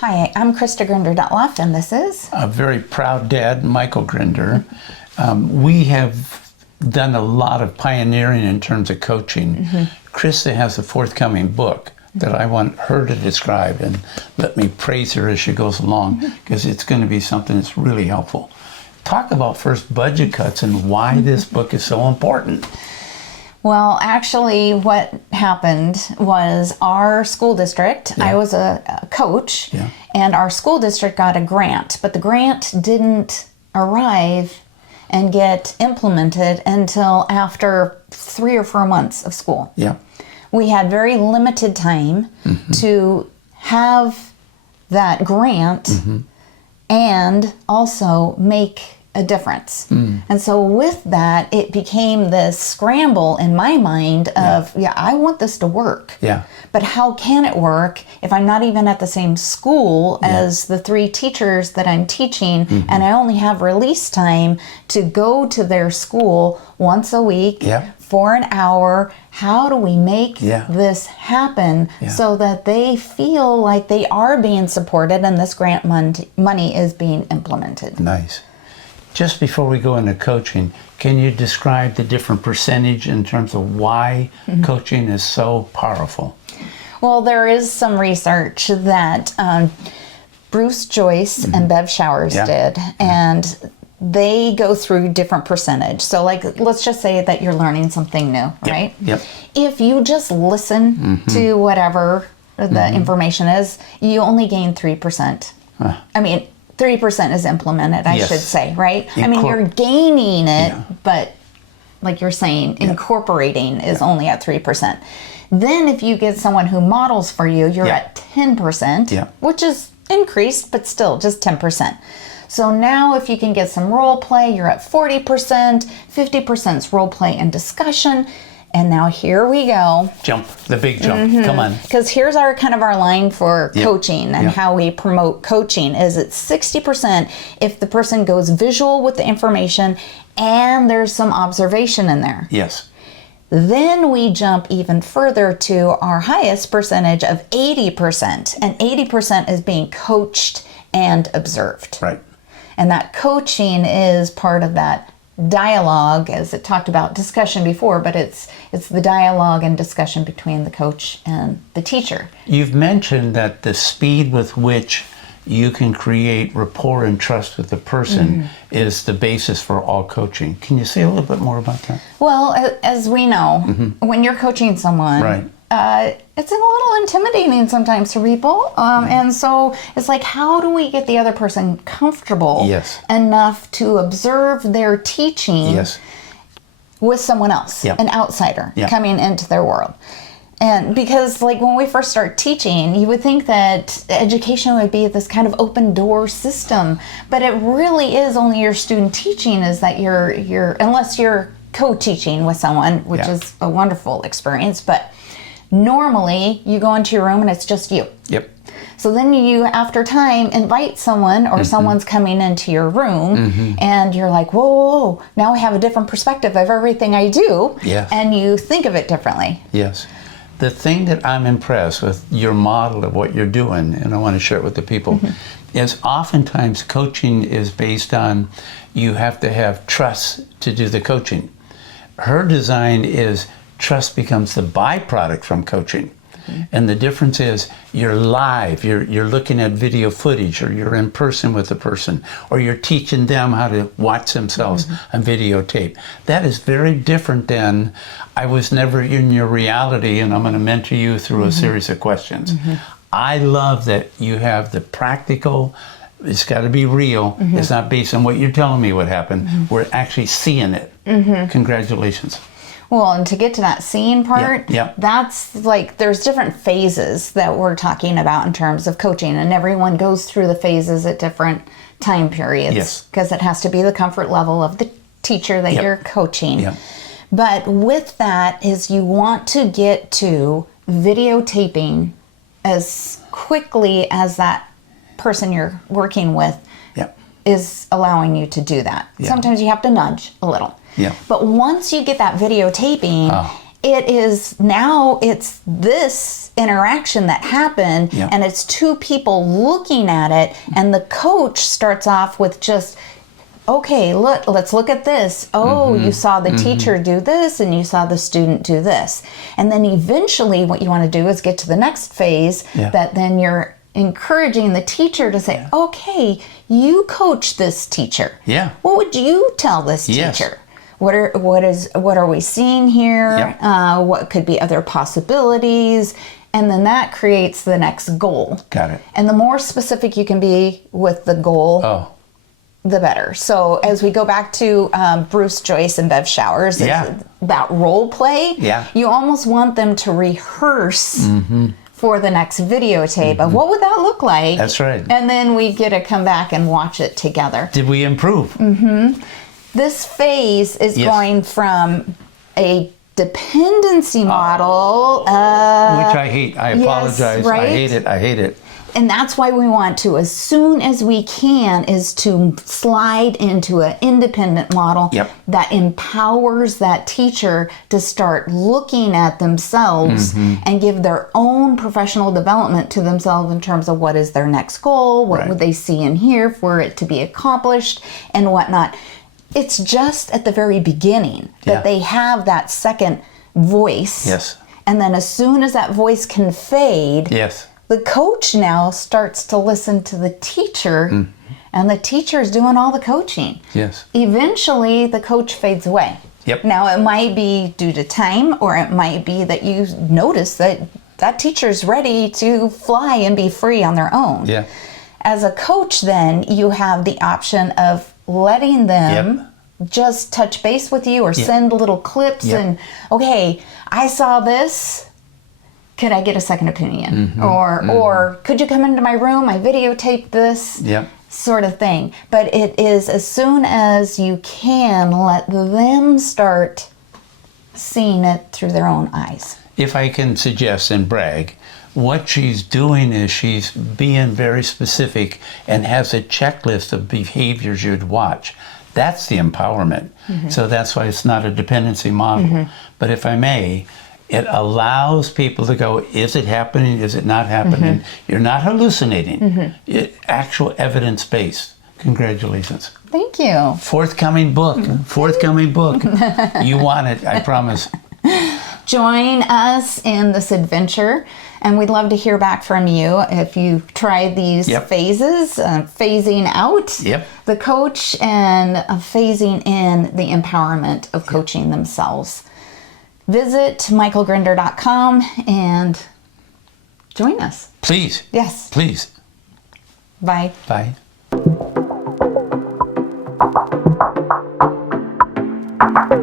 Hi, I'm Krista Grinderlens, and this is a very proud dad, Michael Grinder. We have done a lot of pioneering in terms of coaching. Krista has a forthcoming book that I want her to describe, and let me praise her as she goes along, because it's going to be something that's really helpful. Talk about first budget cuts and why this book is so important. Well, actually, what happened was our school district, I was a coach, and our school district got a grant, but the grant didn't arrive and get implemented until after 3 or 4 months of school. We had very limited time to have that grant and also make a difference. And so with that, it became this scramble in my mind of, I want this to work. But how can it work if I'm not even at the same school as the 3 teachers that I'm teaching, and I only have release time to go to their school once a week for an hour? How do we make this happen so that they feel like they are being supported and this grant money is being implemented? Nice. Just before we go into coaching, can you describe the different percentage in terms of why coaching is so powerful? Well, there is some research that Bruce Joyce and Bev Showers did, and they go through different percentage. So like, let's just say that you're learning something new, right? If you just listen to whatever the information is, you only gain 3%. I mean, 3% is implemented, I should say, right? I mean, you're gaining it, but like you're saying, incorporating is only at 3%. Then if you get someone who models for you, you're at 10%, which is increased, but still just 10%. So now if you can get some role play, you're at 40%, 50% is role play and discussion. And now here we go. Jump, the big jump, come on. Because here's our kind of our line for coaching and how we promote coaching is it's 60% if the person goes visual with the information and there's some observation in there. Then we jump even further to our highest percentage of 80%. And 80% is being coached and observed. And that coaching is part of that dialogue, as it talked about discussion before, but it's the dialogue and discussion between the coach and the teacher. You've mentioned that the speed with which you can create rapport and trust with the person is the basis for all coaching. Can you say a little bit more about that? Well, as we know, when you're coaching someone, it's a little intimidating sometimes to people. And so it's like, how do we get the other person comfortable enough to observe their teaching with someone else, an outsider coming into their world? And because like when we first start teaching, you would think that education would be this kind of open door system, but it really is only your student teaching is that you're unless you're co-teaching with someone, which is a wonderful experience, but normally you go into your room and it's just you. So then you, after time, invite someone or someone's coming into your room and you're like, whoa, now I have a different perspective of everything I do. And you think of it differently. The thing that I'm impressed with your model of what you're doing, and I want to share it with the people, is oftentimes coaching is based on you have to have trust to do the coaching. Her design is trust becomes the byproduct from coaching. And the difference is you're live, you're looking at video footage, or you're in person with the person, or you're teaching them how to watch themselves on videotape. That is very different than I was never in your reality and I'm going to mentor you through a series of questions. I love that you have the practical, it's got to be real, it's not based on what you're telling me what happened, we're actually seeing it. Congratulations. Well, and to get to that seeing part, that's like, there's different phases that we're talking about in terms of coaching, and everyone goes through the phases at different time periods because it has to be the comfort level of the teacher that you're coaching. But with that is you want to get to videotaping as quickly as that person you're working with is allowing you to do that. Sometimes you have to nudge a little. But once you get that videotaping it's this interaction that happened, and it's two people looking at it, and the coach starts off with just, okay, let's look at this. Oh, you saw the teacher do this, and you saw the student do this. And then eventually what you want to do is get to the next phase, that then you're encouraging the teacher to say, okay, you coach this teacher. Yeah. What would you tell this teacher? What are we seeing here? What could be other possibilities? And then that creates the next goal. Got it. And the more specific you can be with the goal, the better. So as we go back to Bruce Joyce and Bev Showers, it's about role play. You almost want them to rehearse for the next videotape of what would that look like. That's right. And then we get to come back and watch it together. Did we improve? This phase is going from a dependency model. Which I hate. I apologize. Right? I hate it. And that's why we want to, as soon as we can, is to slide into an independent model that empowers that teacher to start looking at themselves and give their own professional development to themselves in terms of what is their next goal, what would they see in here for it to be accomplished, and whatnot. It's just at the very beginning that they have that second voice. And then as soon as that voice can fade, the coach now starts to listen to the teacher, and the teacher is doing all the coaching. Eventually, the coach fades away. Now, it might be due to time, or it might be that you notice that that teacher's ready to fly and be free on their own. As a coach, then, you have the option of letting them just touch base with you or send little clips and, okay, I saw this. Could I get a second opinion? Or could you come into my room? I videotaped this sort of thing. But it is as soon as you can, let them start seeing it through their own eyes. If I can suggest and brag, what she's doing is she's being very specific and has a checklist of behaviors you'd watch. That's the empowerment. So that's why it's not a dependency model. But if I may, it allows people to go, is it happening? Is it not happening? You're not hallucinating. Actual evidence-based. Congratulations. Thank you. Forthcoming book. Forthcoming book. You want it, I promise. Join us in this adventure, and we'd love to hear back from you if you tried these phases, phasing out the coach and phasing in the empowerment of coaching themselves. Visit michaelgrinder.com and join us. Please. Yes. Please. Bye. Bye.